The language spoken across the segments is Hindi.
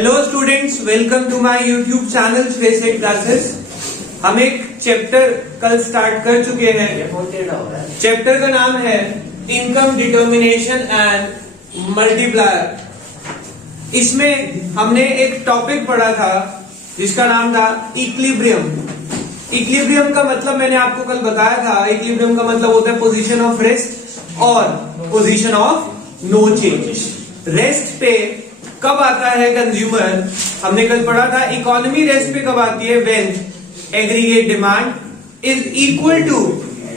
Hello students, welcome to my YouTube channel space classes. हम एक चैप्टर कल स्टार्ट कर चुके हैं। चैप्टर का नाम है इनकम डिटर्मिनेशन एंड मल्टीप्लायर। इसमें हमने एक टॉपिक पढ़ा था जिसका नाम था इक्विलिब्रियम। इक्विलिब्रियम का मतलब मैंने आपको कल बताया था। इक्विलिब्रियम का मतलब होता है पोजीशन ऑफ रेस्ट और position of no change. Rest पे कब आता है कंज्यूमर, हमने कल पढ़ा था। इकोनॉमी रेस्ट पे कब आती है, when aggregate demand is equal to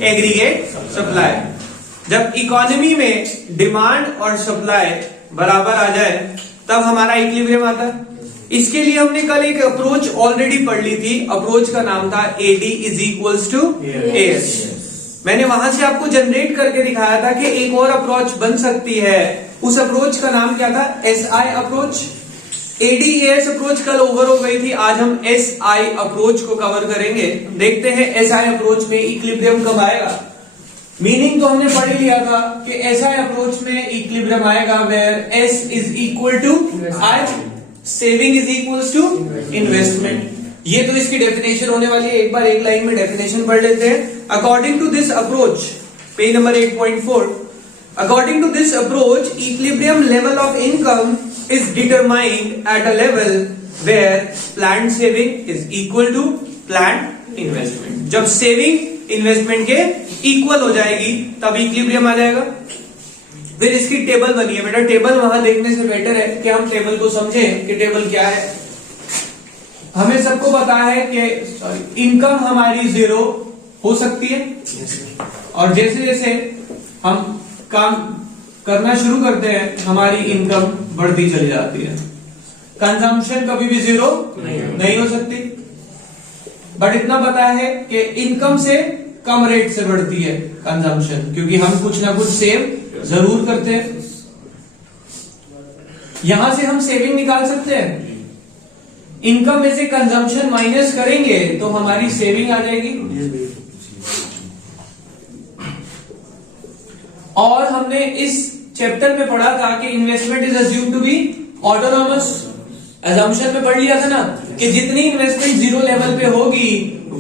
aggregate supply. जब इकोनॉमी में डिमांड और सप्लाई बराबर आ जाए तब हमारा इक्विलिब्रियम आता है। इसके लिए हमने कल एक अप्रोच ऑलरेडी पढ़ ली थी। अप्रोच का नाम था AD is equals to AS। मैंने वहां से आपको जनरेट करके दिखाया था कि एक और अप्रोच बन सकती है। उस अप्रोच का नाम क्या था, SI अप्रोच। AD-AS अप्रोच कल ओवर हो गई थी, आज हम SI अप्रोच को कवर करेंगे। देखते हैं SI अप्रोच में इक्विलिब्रियम कब आएगा। मीनिंग तो हमने पढ़ लिया था कि SI अप्रोच में इक्विलिब्रियम आएगा where S is equal to I, saving is equal to investment. ये तो इसकी डेफिनेशन होने वाली है। एक बार एक लाइन में डेफिनेशन पढ़ लेते हैं। According to this approach, page number 8.4, according to this approach, equilibrium level of income is determined at a level where planned saving is equal to planned investment. जब सेविंग इन्वेस्टमेंट के इक्वल हो जाएगी तब इक्विलिब्रियम आ जाएगा। फिर इसकी टेबल बनी है। बेटा टेबल वहां देखने से बेटर है कि हम टेबल को समझें कि टेबल क्या है। हमें सबको पता है कि इनकम हमारी 0 हो सकती है और जैसे जैसे हम काम करना शुरू करते हैं हमारी इनकम बढ़ती चली जाती है। कंजम्पशन कभी भी 0 नहीं हो सकती। बट इतना पता है कि इनकम से कम रेट से बढ़ती है कंजम्पशन, क्योंकि हम कुछ ना कुछ सेव जरूर करते हैं। यहां से हम सेविंग निकाल सकते हैं। इनकम में से कंजम्पशन माइनस करेंगे तो हमारी सेविंग आ जाएगी। और हमने इस चैप्टर में पढ़ा था कि investment is assume to be autonomous. Assumption में पढ़ लिया था ना कि जितनी इन्वेस्टमेंट 0 लेवल पे होगी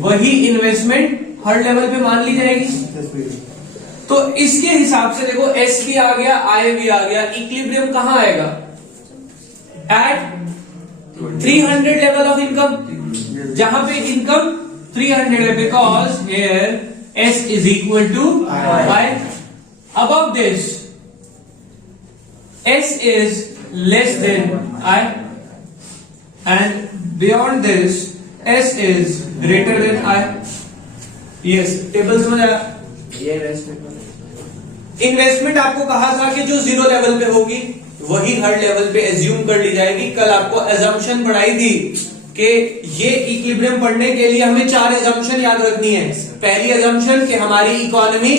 वही इन्वेस्टमेंट हर लेवल पे मान ली जाएगी। तो इसके हिसाब से देखो S भी आ गया, I भी आ गया। इक्विलिब्रियम कहां आएगा, एट 300 लेवल ऑफ इनकम, जहां पे इनकम 300 है, because here S is equal to I। Above this, S is less than I, and beyond this, S is greater than I. Yes, table समझ आया। ये इन्वेस्टमेंट आपको कहा था कि जो 0 लेवल पे होगी वही हर लेवल पे एज्यूम कर ली जाएगी। कल आपको एजम्पशन पढ़ाई थी कि ये इक्विलिब्रियम पढ़ने के लिए हमें 4 एजम्पशन याद रखनी है। पहली एजम्पशन कि हमारी इकोनॉमी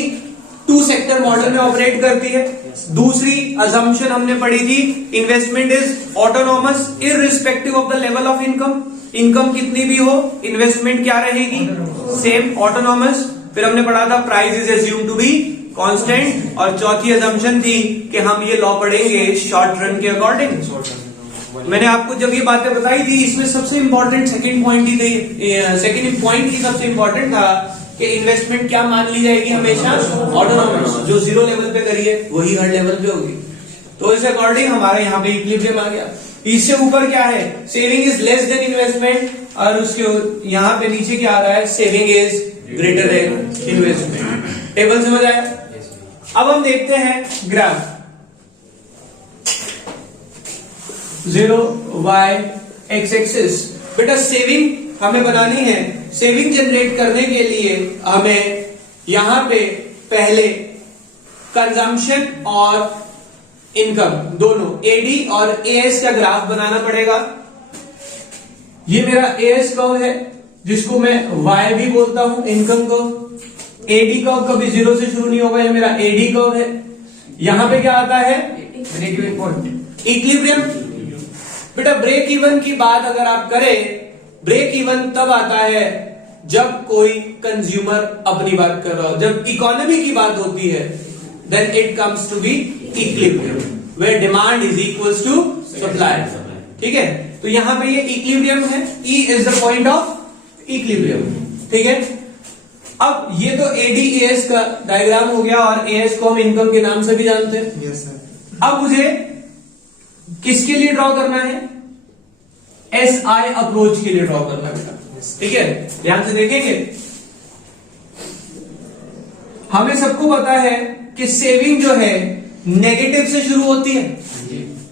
2 सेक्टर मॉडल में ऑपरेट करती है। दूसरी अजम्पशन हमने पढ़ी थी investment is autonomous irrespective of the level of income. Income कितनी भी हो इन्वेस्टमेंट क्या रहेगी, सेम ऑटोनॉमस। फिर हमने पढ़ा था price is assume to be constant. और चौथी अजम्पशन थी कि हम ये लॉ पढ़ेंगे शॉर्ट रन के अकॉर्डिंग। मैंने आपको जब ये बातें बताई थी इसमें सबसे इंपॉर्टेंट सेकंड पॉइंट ही थी। सेकंड पॉइंट ही सबसे इंपॉर्टेंट था कि इन्वेस्टमेंट क्या मान ली जाएगी हमेशा, ऑटोनॉमस। जो 0 लेवल पे करिए वही हर लेवल पे होगी। तो इस अकॉर्डिंग हमारा यहाँ पे इक्विलिब्रियम आ गया। इससे ऊपर क्या है, saving is less than investment, और उसके यहाँ पे नीचे क्या आ रहा है, saving is greater than investment. Table समझ आया। अब हम देखते हैं ग्राफ 0 y x एक्सिस। बेटा सेविंग हमें बनानी है। सेविंग जनरेट करने के लिए हमें यहां पे पहले कंजम्पशन और इनकम दोनों AD और AS का ग्राफ बनाना पड़ेगा। ये मेरा AS कर्व है जिसको मैं Y भी बोलता हूं, इनकम कर्व। AD कर्व कभी 0 से शुरू नहीं होगा, ये मेरा AD कर्व है। यहां पे क्या आता है, इक्विलिब्रियम। बेटा ब्रेक इवन की बात अगर आप करें, ब्रेक इवन तब आता है जब कोई कंज्यूमर अपनी बात कर रहा हो। जब इकोनॉमी की बात होती है then it comes to be equilibrium where demand is equals to supply. ठीक है, तो यहां पे ये इक्विलिब्रियम है, E is the point of equilibrium, ठीक है। अब ये तो एडीएस का डायग्राम हो गया और एएस को हम इनकम के नाम से भी जानते हैं। Yes sir. अब मुझे किसके लिए ड्रॉ करना है? एसआई अप्रोच के लिए ड्रॉ करना है बेटा, ठीक है। ध्यान से देखेंगे, हमें सबको पता है कि सेविंग जो है नेगेटिव से शुरू होती है।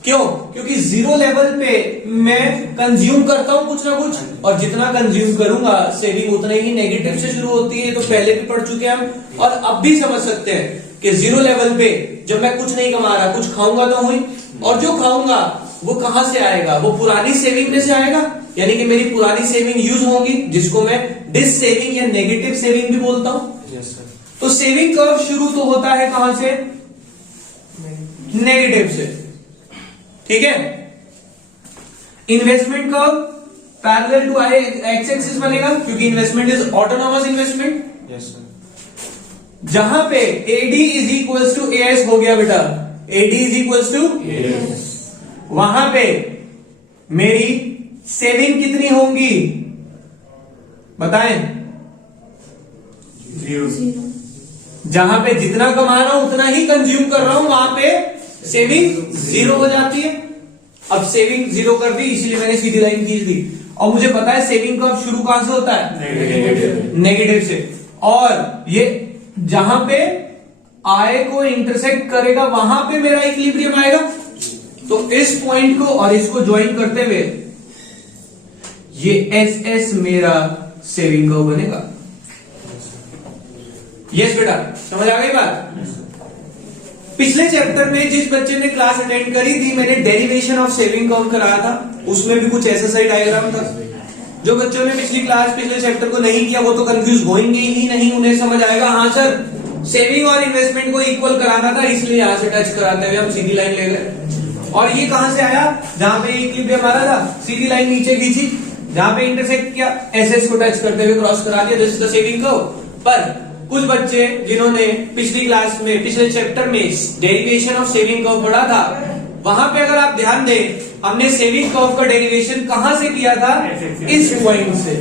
क्यों? क्योंकि जीरो लेवल पे मैं कंज्यूम करता हूं कुछ ना कुछ, और जितना कंज्यूम करूंगा सेविंग उतना ही नेगेटिव से शुरू होती है। तो पहले भी पढ़ चुके हैं हम, और अब भी समझ सकते हैं कि जीरो लेवल पे जब मैं कुछ नहीं कमा रहा, कुछ खाऊंगा तो हुई, और जो खाऊंगा वो कहां से आएगा? वो पुरानी सेविंग में से आएगा, यानी कि मेरी पुरानी सेविंग यूज होगी, जिसको मैं डिस सेविंग या नेगेटिव सेविंग भी बोलता हूं। Yes sir. तो सेविंग कर्व शुरू तो होता है कहां से? नेगेटिव से, ठीक है। Investment curve parallel to I X axis बनेगा, क्योंकि investment is autonomous investment. Yes sir. जहां पे AD is equals to AS हो गया बेटा, AD is equals to AS, वहां पे मेरी सेविंग कितनी होंगी बताएं? जीरो। जहां पे जितना कमा रहा हूं उतना ही कंज्यूम कर रहा हूं, वहां पे सेविंग जीरो हो जाती है। अब सेविंग जीरो कर दी, इसीलिए मैंने सीधी लाइन खींच दी। और मुझे पता है सेविंग कर्व शुरू कहां से होता है? नेगेटिव से। और ये जहां पे आय को इंटरसेक्ट करेगा वहां पे मेरा इक्विलिब्रियम आएगा। तो इस पॉइंट को और इसको ज्वाइन करते हुए ये एस एस मेरा सेविंग कर्व बनेगा। यस बेटा, समझ आ गई बात? पिछले चैप्टर में जिस बच्चे ने क्लास अटेंड करी थी, मैंने डेरिवेशन ऑफ सेविंग कर्व कराया था, उसमें भी कुछ ऐसा सही डायग्राम था। जो बच्चों ने पिछले चैप्टर को नहीं किया वो तो कंफ्यूज होंगे ही नहीं, उन्हें समझ आएगा हाँ सर सेविंग और इन्वेस्टमेंट को इक्वल कराना था, इसलिए यहां से टच कराते हुए हम सीधी लाइन ले गए। और ये कहां से आया? जहां पे इक्विलिब्रियम आ रहा था, सीधी लाइन नीचे खींची, जहां पे इंटरसेक्ट किया एसएस को टच करते हुए क्रॉस करा दिया, this is the saving curve. पर कुछ बच्चे जिन्होंने पिछली क्लास में, पिछले चैप्टर में डेरिवेशन ऑफ सेविंग कर्व पढ़ा था, वहां पे अगर आप ध्यान दें, हमने सेविंग कर्व का डेरिवेशन कहां से किया था? इस पॉइंट से,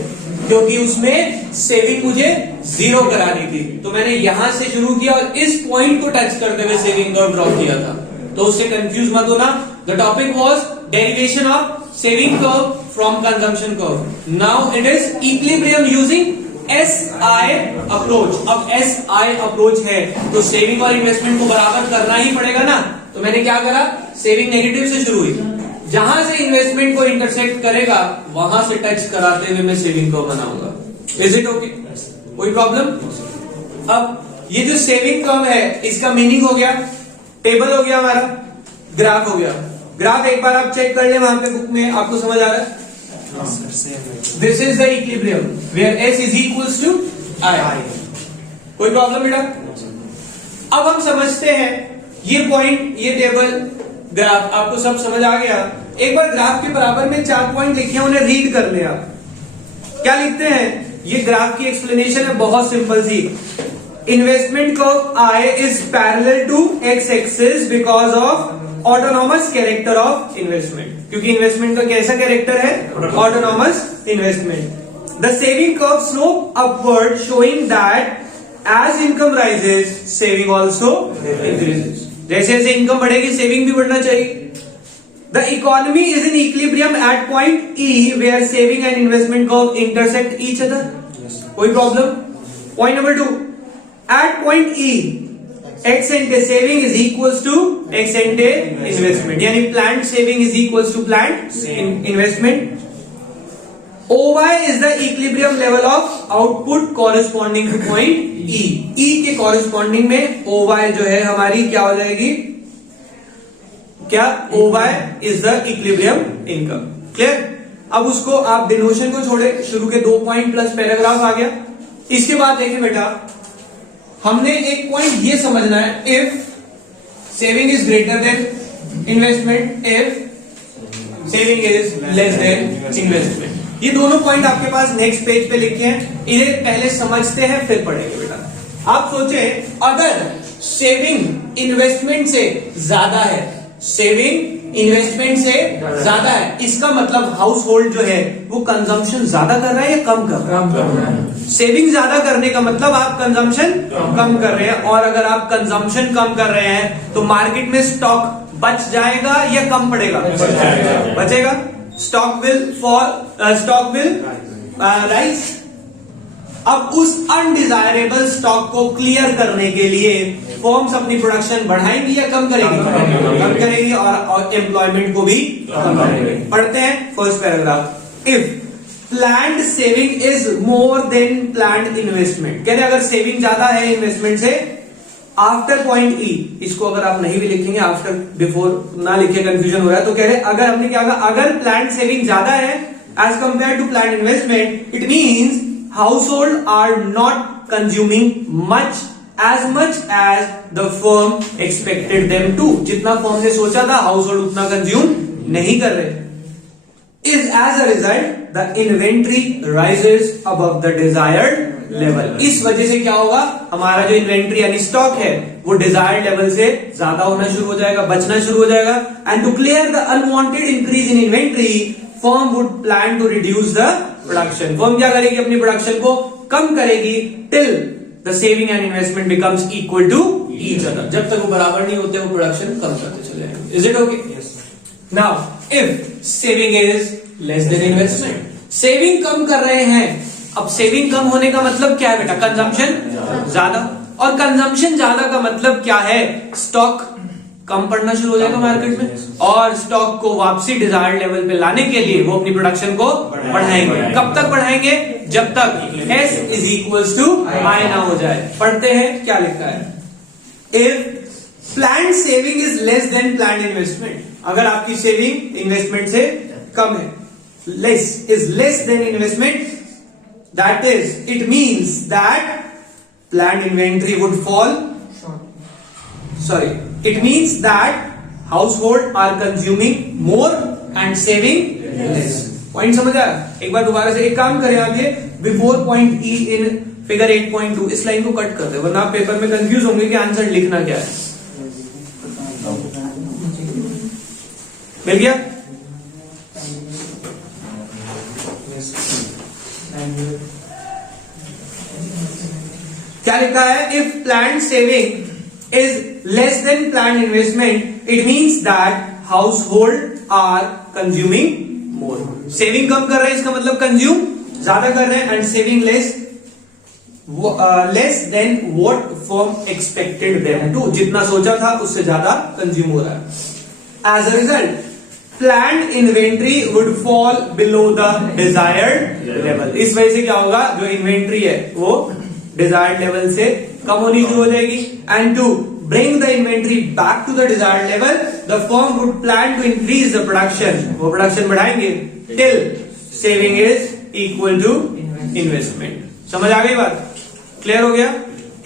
क्योंकि उसमें सेविंग मुझे जीरो करानी थी। तो मैंने यहां से शुरू किया और इस पॉइंट को टच करते हुए सेविंग कर्व ड्रॉ किया था। तो उससे कंफ्यूज मत होना। The topic was derivation of saving curve from consumption curve. Now it is equilibrium using SI approach. अब एसआई अप्रोच है तो सेविंग और इन्वेस्टमेंट को बराबर करना ही पड़ेगा ना। तो मैंने क्या करा? सेविंग नेगेटिव से शुरू हुई, जहां से इन्वेस्टमेंट को इंटरसेक्ट करेगा वहां से टच कराते हुए मैं सेविंग को बनाऊंगा। Is it okay? कोई प्रॉब्लम? अब ये जो सेविंग कर्व है इसका मीनिंग हो गया, टेबल हो गया हमारा, ग्राफ हो गया। ग्राफ एक बार आप चेक कर ले वहां पे बुक में, आपको समझ आ रहा है? This is the equilibrium where S is equals to I. कोई प्रॉब्लम बेटा? अब हम समझते हैं ये पॉइंट, ये टेबल, ग्राफ आपको सब समझ आ गया। एक बार ग्राफ के बराबर में 4 पॉइंट लिखे हैं, उन्हें रीड कर ले आप। क्या लिखते हैं? ये ग्राफ की एक्सप्लेनेशन है बहुत सिंपल सी। Investment curve I is parallel to X axis because of autonomous character of investment. क्योंकि इन्वेस्टमेंट का कैसा कैरेक्टर है? Autonomous investment. The saving curve slope upward showing that as income rises saving also increases. जैसे जैसे इनकम बढ़ेगी सेविंग भी बढ़ना चाहिए। The economy is in equilibrium at point E where saving and investment curve intersect each other. कोई problem? Point number 2, eight point E ex ante saving is equals to ex ante investment, यानी planned saving is equals to planned investment. OY is the equilibrium level of output corresponding to point E. E के corresponding में OY जो है हमारी क्या हो जाएगी? क्या? OY is the equilibrium income. Clear? अब उसको आप डिनोशन को छोड़े, शुरू के 2 पॉइंट प्लस पैराग्राफ आ गया। इसके बाद देखिए बेटा, हमने एक पॉइंट ये समझना है, if saving is greater than investment, if saving is less than investment. ये दोनों पॉइंट आपके पास नेक्स्ट पेज पे लिखे हैं, इन्हें पहले समझते हैं फिर पढ़ेंगे बेटा। आप सोचे अगर सेविंग इन्वेस्टमेंट से ज्यादा है, सेविंग इन्वेस्टमेंट से ज्यादा है, इसका मतलब हाउस होल्ड जो है वो कंजम्पशन ज्यादा कर रहा है या कम कर रहा है? सेविंग ज्यादा करने का मतलब आप कंजम्पशन कम कर रहे हैं, और अगर आप कंजम्पशन कम कर रहे हैं तो मार्केट में स्टॉक बच जाएगा या कम पड़ेगा? बचेगा। Stock will rise. अब उस अनडिजायरेबल स्टॉक को क्लियर करने के लिए फर्म्स अपनी प्रोडक्शन बढ़ाएंगी या कम करेंगी? कम करेंगी, और एम्प्लॉयमेंट को भी कम करेंगे। पढ़ते हैं first paragraph. If planned saving is more than planned investment, कह रहे अगर सेविंग ज्यादा है इन्वेस्टमेंट से, आफ्टर पॉइंट ई, इसको अगर आप नहीं भी लिखेंगे, आफ्टर बिफोर ना लिखे कंफ्यूजन हो रहा है, तो कह रहे अगर हमने क्या कहा, अगर प्लान्ड सेविंग ज्यादा है as compare to planned investment, it means household are not consuming much as the firm expected them to. जितना फर्म ने सोचा था हाउसहोल्ड उतना कंज्यूम नहीं कर रहे। Is as a result the inventory rises above the desired level. इस वजह से क्या होगा, हमारा जो इन्वेंट्री यानी स्टॉक है वो डिजायर्ड लेवल से ज्यादा होना शुरू हो जाएगा, बचना शुरू हो जाएगा। And to clear the unwanted increase in inventory, firm would plan to reduce the production. Firm क्या करेगी, अपनी प्रोडक्शन को कम करेगी till the saving and investment becomes equal to each other. जब तक वो बराबर नहीं होते वो प्रोडक्शन कम करते चले जाएंगे। Is it okay? Now if saving is less than investment, saving कम कर रहे हैं, अब सेविंग कम होने का मतलब क्या है बेटा? कंजम्पशन ज्यादा, और कंजम्पशन ज्यादा का मतलब क्या है? स्टॉक कम पड़ना शुरू हो जाएगा मार्केट में, और स्टॉक को वापसी डिजायर्ड लेवल पे लाने के लिए वो अपनी प्रोडक्शन को बढ़ाएंगे। कब तक बढ़ाएंगे? जब तक S is equals to I ना हो जाए। पढ़ते हैं क्या लिखा है। If planned saving is less than planned investment, अगर आपकी सेविंग इन्वेस्टमेंट से कम है, less is less than investment, that is it means that planned inventory would fall, it means that household are consuming more and saving less. Point समझ आया? एक बार दोबारा से एक काम करें आप, ये before point E in figure 8.2 इस लाइन को कट कर दे, वरना आप पेपर में कंफ्यूज होंगे कि आंसर लिखना क्या है। मिल गया? क्या लिखा है? If planned saving is less than planned investment, it means that household are consuming more. Saving कम कर रहे हैं इसका मतलब कंज्यूम ज्यादा कर रहे हैं, and saving less than what firm expected them to, जितना सोचा था उससे ज्यादा कंज्यूम हो रहा है। As a result, planned inventory would fall below the desired level. इस वजह से क्या होगा, जो इन्वेंट्री है वो डिजायर्ड लेवल से कम होनी शुरू हो जाएगी। And to bring the inventory back to the desired level, the firm would plan to increase the production, वो प्रोडक्शन बढ़ाएंगे till saving is equal to investment. समझ आ गई बात? क्लियर हो गया?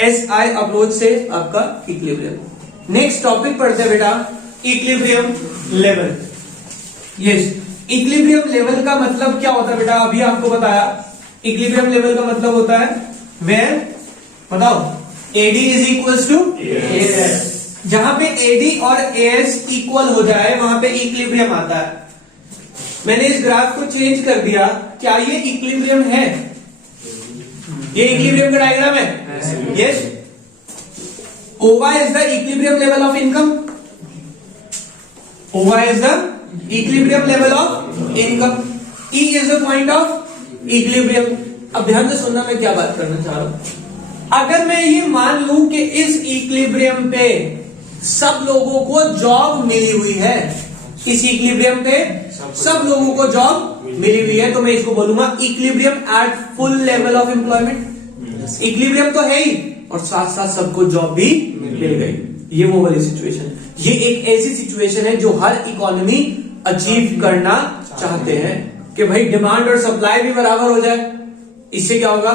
SI अप्रोच से आपका इक्विलिब्रियम। नेक्स्ट टॉपिक पढ़ते हैं बेटा, equilibrium level. Yes, equilibrium level का मतलब क्या होता है बेटा? अभी आपको बताया। इक्विलिब्रियम लेवल का मतलब होता है वेयर, बताओ, AD is equals to AS। जहां पे AD और AS इक्वल हो जाए वहां पे इक्विलिब्रियम आता है। मैंने इस ग्राफ को चेंज कर दिया, क्या ये इक्विलिब्रियम है? ये इक्विलिब्रियम का डायग्राम है। Yes, OY is the equilibrium level of income, OY is the equilibrium level of income, E is the point of equilibrium. अब ध्यान से सुनना, मैं क्या बात करना चाह रहा हूं। अगर मैं ये मान लूं कि इस इक्विलिब्रियम पे सब लोगों को जॉब मिली हुई है, इस इक्विलिब्रियम पे सब लोगों को जॉब मिली हुई है, तो मैं इसको बोलूंगा equilibrium at full level of employment. Equilibrium तो है ही, और साथ साथ सबको जॉब भी मिल गई। ये वो वाली सिचुएशन, ये एक ऐसी सिचुएशन है जो हर इकोनॉमी अचीव करना चाहते हैं कि भाई डिमांड और सप्लाई भी बराबर हो जाए। इससे क्या होगा,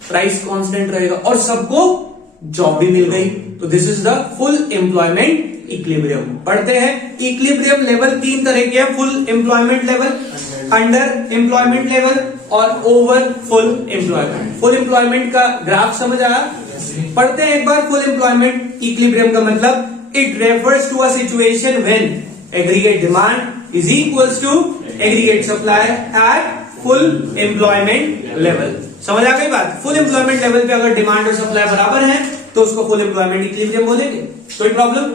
प्राइस कांस्टेंट रहेगा और सबको जॉब भी मिल गई। तो this is the full employment equilibrium. पढ़ते हैं, इक्विलिब्रियम लेवल तीन तरह के हैं, full employment level, under employment level और over full employment. Full employment का ग्राफ समझ आया? पढ़ते हैं एक बार। फुल एम्प्लॉयमेंट इक्विलिब्रियम का मतलब, it refers to a situation when aggregate demand is equals to aggregate supply at full employment level. समझ आ गई बात? फुल एम्प्लॉयमेंट लेवल पे अगर डिमांड और सप्लाई बराबर है तो उसको फुल एम्प्लॉयमेंट इक्विलिब्रियम बोलेंगे। कोई प्रॉब्लम?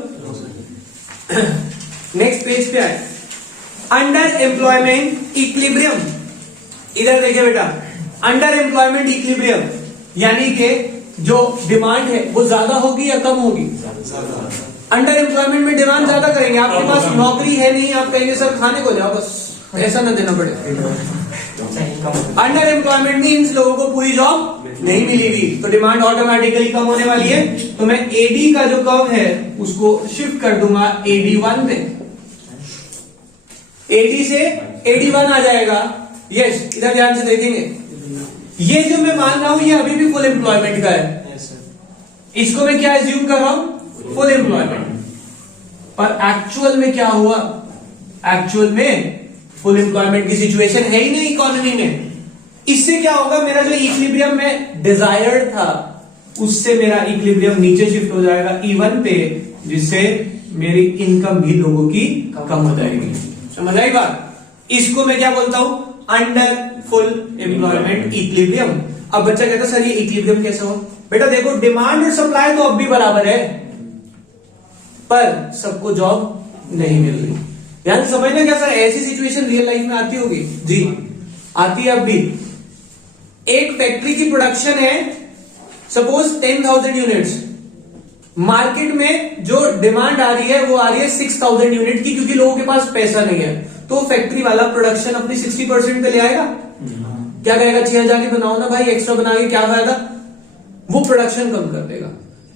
नेक्स्ट पेज पे आए, अंडर एम्प्लॉयमेंट इक्विलिब्रियम। इधर देखिए बेटा, अंडर एम्प्लॉयमेंट इक्विलिब्रियम यानी कि जो डिमांड है वो ज्यादा होगी या कम होगी? अंडर एम्प्लॉयमेंट में डिमांड ज्यादा करेंगे, आपके पास नौकरी है नहीं, आप कहेंगे सर खाने को जाओ, बस ऐसा ना देना पड़े। अंडर एम्प्लॉयमेंट मीन्स लोगों को पूरी जॉब नहीं मिलेगी, तो डिमांड ऑटोमेटिकली कम होने वाली है। तो मैं एडी का जो कर्व है उसको शिफ्ट कर दूंगा AD1 पे, AD से AD1 आ जाएगा। यस, इधर ध्यान से देखेंगे, ये जो मैं मान रहा हूं ये अभी भी फुल एम्प्लॉयमेंट का है, इसको मैं क्या एज्यूम कर रहा हूं? Full employment. पर एक्चुअल में क्या हुआ? एक्चुअल में फुल एम्प्लॉयमेंट की सिचुएशन है ही नहीं इकोनॉमी में। इससे क्या होगा, मेरा जो इक्विलिब्रियम में डिजायर्ड था उससे मेरा इक्विलिब्रियम नीचे शिफ्ट हो जाएगा E1 पे, जिससे मेरी इनकम भी लोगों की कम हो जाएगी। समझ आई बात? इसको मैं क्या बोलता हूं? Under full employment equilibrium. अब बच्चा कहता सर ये इक्विलिब्रियम कैसे हो? बेटा देखो, डिमांड और सप्लाई तो अब भी बराबर है, पर सबको जॉब नहीं मिल रही। ध्यान से समझना, क्या सर ऐसी सिचुएशन रियल लाइफ में आती होगी? जी आती है। अब भी एक फैक्ट्री की प्रोडक्शन है सपोज 10,000 यूनिट्स, मार्केट में जो डिमांड आ रही है वो आ रही है 6,000 यूनिट की, क्योंकि लोगों के पास पैसा नहीं है। तो फैक्ट्री वाला प्रोडक्शन अपनी 60% पे ले आएगा। क्या कहेगा? 6,000 की बनाओ ना भाई, एक्स्ट्रा बना के क्या फायदा? वो प्रोडक्शन कम कर देगा।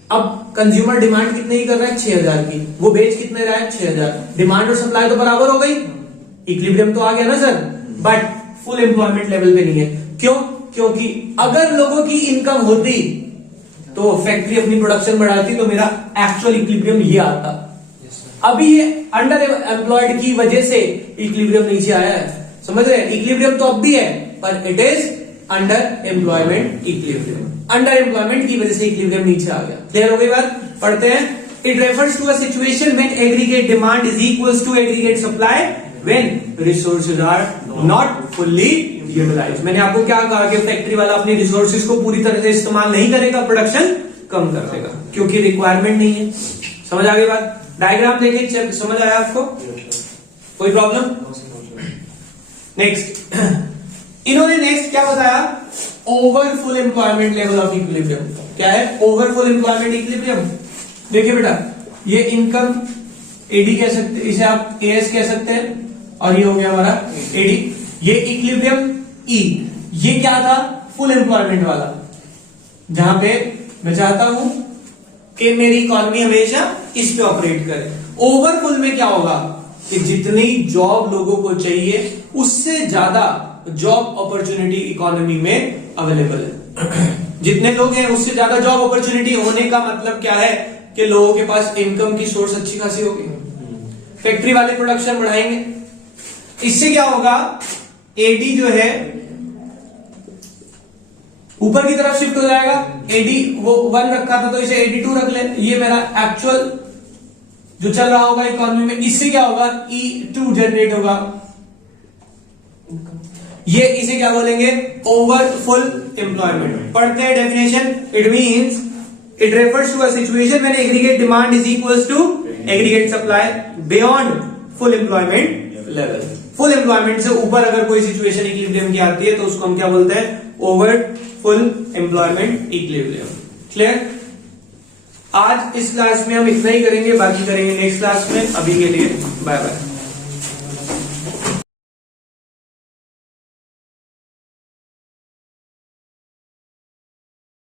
अब कंज्यूमर डिमांड कितने की कर रहा है? 6,000 की, वो बेच कितने रहा है? 6,000। डिमांड और सप्लाई तो बराबर हो गई, इक्विलिब्रियम तो आ गया ना sir, but full employment level पे नहीं है। क्यों? क्योंकि अगर लोगों की इनकम होती तो फैक्ट्री अपनी प्रोडक्शन बढ़ाती तो मेरा एक्चुअल इक्विलिब्रियम ये आता। अभी ये अंडर एम्प्लॉयड की वजह से इक्विलिब्रियम नीचे आया है। समझ रहे? इक्विलिब्रियम तो अब भी है, पर it is under employment equilibrium. Under employment की वजह से इक्विलिब्रियम नीचे आ गया। क्लियर हो गई बात? पढ़ते हैं। It refers to a situation when aggregate demand is equals to aggregate supply when resources are not fully utilised. मैंने आपको क्या कहा कि फैक्ट्री वाला अपने रिसोर्सेज को पूरी तरह से इस्तेमाल नहीं करेगा, प्रोडक्शन कम कर देगा, क्योंकि रिक्वायरमेंट नहीं है। समझ आ गई बात? डायग्राम देखिए, समझ आया आपको? कोई प्रॉब्लम? नेक्स्ट इन्होंने नेक्स्ट क्या बताया? Over full employment level of equilibrium. क्या है ओवर फुल एम्प्लॉयमेंट इक्विलिब्रियम? देखिए बेटा, ये इनकम एडी कह सकते, इसे आप एएस कह सकते हैं, और ये हो गया हमारा एडी। ये इक्विलिब्रियम ई, ये क्या था? फुल एम्प्लॉयमेंट वाला, जहां पे मैं चाहता हूं कि मेरी इकोनॉमी हमेशा इस पे ऑपरेट करे। ओवरफुल में क्या होगा कि जितनी जॉब लोगों को चाहिए उससे ज्यादा जॉब अपॉर्चुनिटी इकोनॉमी में अवेलेबल है। जितने लोग हैं उससे ज्यादा जॉब अपॉर्चुनिटी होने का मतलब क्या है कि लोगों के पास इनकम की सोर्स अच्छी खासी होगी। फैक्ट्री वाले प्रोडक्शन बढ़ाएंगे, इससे क्या होगा? एडी जो है ऊपर की तरफ शिफ्ट हो जाएगा। एडी वो 1 रखा था तो इसे AD2 रख ले। ये मेरा एक्चुअल जो चल रहा होगा इकोनॉमी में, इससे क्या होगा? E2 जनरेट होगा। ये इसे क्या बोलेंगे? Over full employment. पढ़ते हैं definition. It means it refers to a situation when aggregate demand is equals to aggregate supply beyond full employment level. फुल एम्प्लॉयमेंट से ऊपर अगर कोई सिचुएशन इक्विलिब्रियम की आती है तो उसको हम क्या बोलते हैं? Over full employment equilibrium. Clear? आज इस क्लास में हम इतना ही करेंगे, बाकी करेंगे नेक्स्ट क्लास में। अभी के लिए बाय बाय।